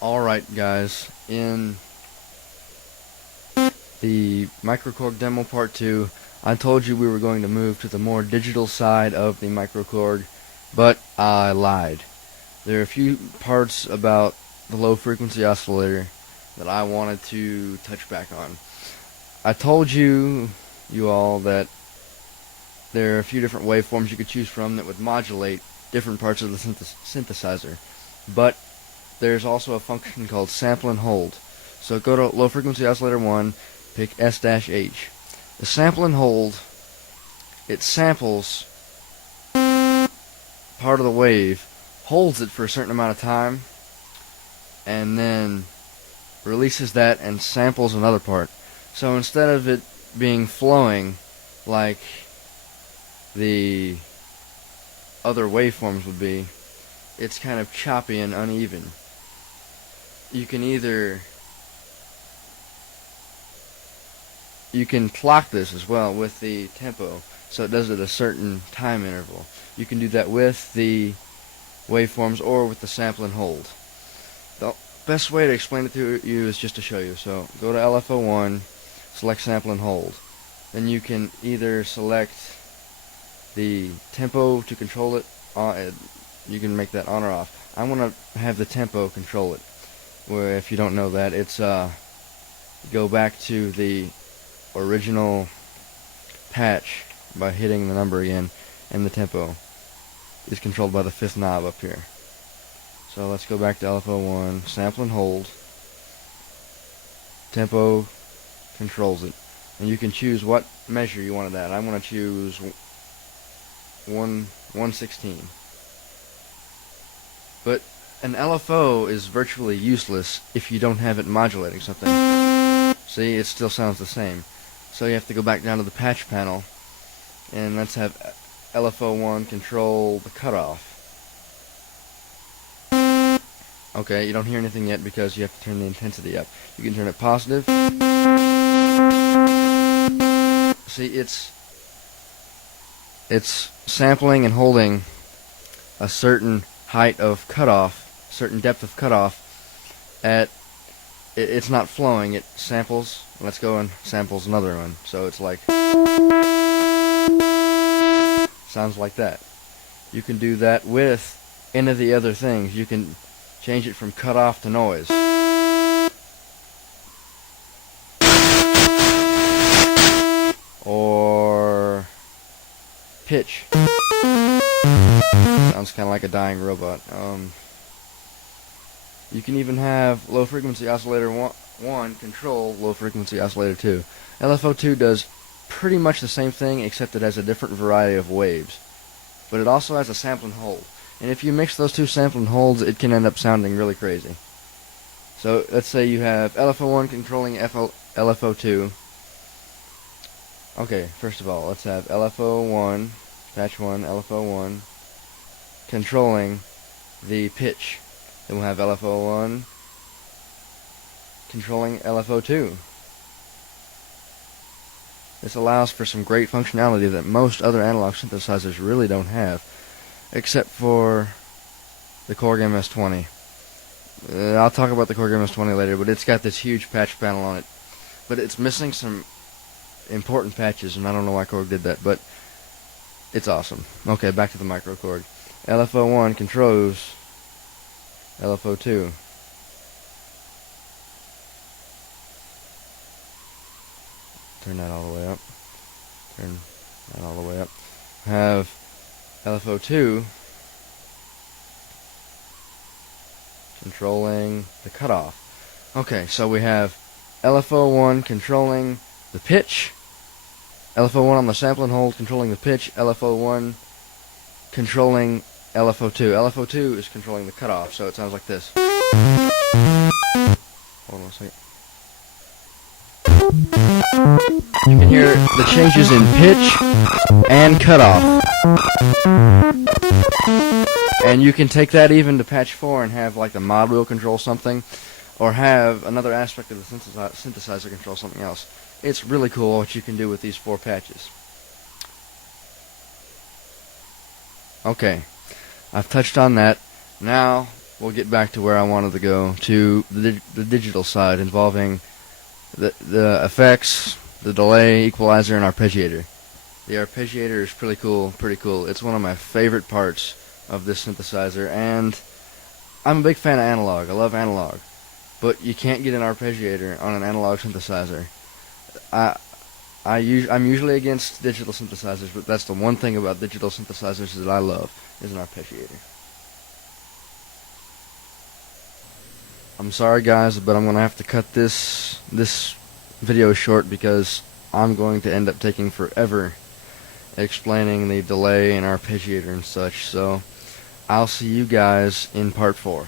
Alright guys, in the MicroKorg demo part 2, I told you we were going to move to the more digital side of the MicroKorg, but I lied. There are a few parts about the low frequency oscillator that I wanted to touch back on. I told you all, that there are a few different waveforms you could choose from that would modulate different parts of the synthesizer, but there's also a function called sample and hold. So go to low frequency oscillator 1, pick S-H. The sample and hold, it samples part of the wave, holds it for a certain amount of time, and then releases that and samples another part. So instead of it being flowing like the other waveforms would be, it's kind of choppy and uneven. You can clock this as well with the tempo, so it does it at a certain time interval. You can do that with the waveforms or with the sample and hold. The best way to explain it to you is just to show you. So go to LFO1, select sample and hold. Then you can either select the tempo to control it. You can make that on or off. I want to have the tempo control it. Where, if you don't know that, it's go back to the original patch by hitting the number again, and the tempo is controlled by the 5th knob up here. So let's go back to LFO1, sample and hold. Tempo controls it, and you can choose what measure you want it at. I want to choose 1/116. But an LFO is virtually useless if you don't have it modulating something. See, it still sounds the same. So you have to go back down to the patch panel, and let's have LFO1 control the cutoff. Okay, you don't hear anything yet because you have to turn the intensity up. You can turn it positive. See, it's sampling and holding a certain height of cutoff, certain depth of cutoff. It's not flowing, it samples. Let's go and samples another one. So it's like, sounds like that. You can do that with any of the other things. You can change it from cutoff to noise. Or pitch. Sounds kind of like a dying robot. You can even have low frequency oscillator 1 control low frequency oscillator 2. LFO2 does pretty much the same thing, except it has a different variety of waves. But it also has a sample and hold. And if you mix those two sample and holds, it can end up sounding really crazy. So let's say you have LFO1 controlling LFO2. Okay, first of all, let's have LFO1, patch 1, LFO1, controlling the pitch. Then we'll have LFO1 controlling LFO2. This allows for some great functionality that most other analog synthesizers really don't have, except for the Korg MS-20. I'll talk about the Korg MS-20 later, but it's got this huge patch panel on it. But it's missing some important patches, and I don't know why Korg did that, but it's awesome. Okay, back to the MicroKorg. LFO1 controls LFO2. Turn that all the way up. Turn that all the way up. Have LFO2 controlling the cutoff. Okay, so we have LFO1 controlling the pitch, LFO1 on the sample and hold controlling the pitch, LFO1 controlling LFO2. LFO2 is controlling the cutoff, so it sounds like this. Hold on a second. You can hear the changes in pitch and cutoff. And you can take that even to patch 4 and have like the mod wheel control something, or have another aspect of the synthesizer control something else. It's really cool what you can do with these 4 patches. Okay, I've touched on that. Now we'll get back to where I wanted to go, to the digital side involving the effects, the delay, equalizer, and arpeggiator. The arpeggiator is pretty cool. It's one of my favorite parts of this synthesizer, and I'm a big fan of analog. I love analog, but you can't get an arpeggiator on an analog synthesizer. I'm usually against digital synthesizers, but that's the one thing about digital synthesizers that I love, is an arpeggiator. I'm sorry guys, but I'm going to have to cut this video short because I'm going to end up taking forever explaining the delay and arpeggiator and such. So I'll see you guys in part 4.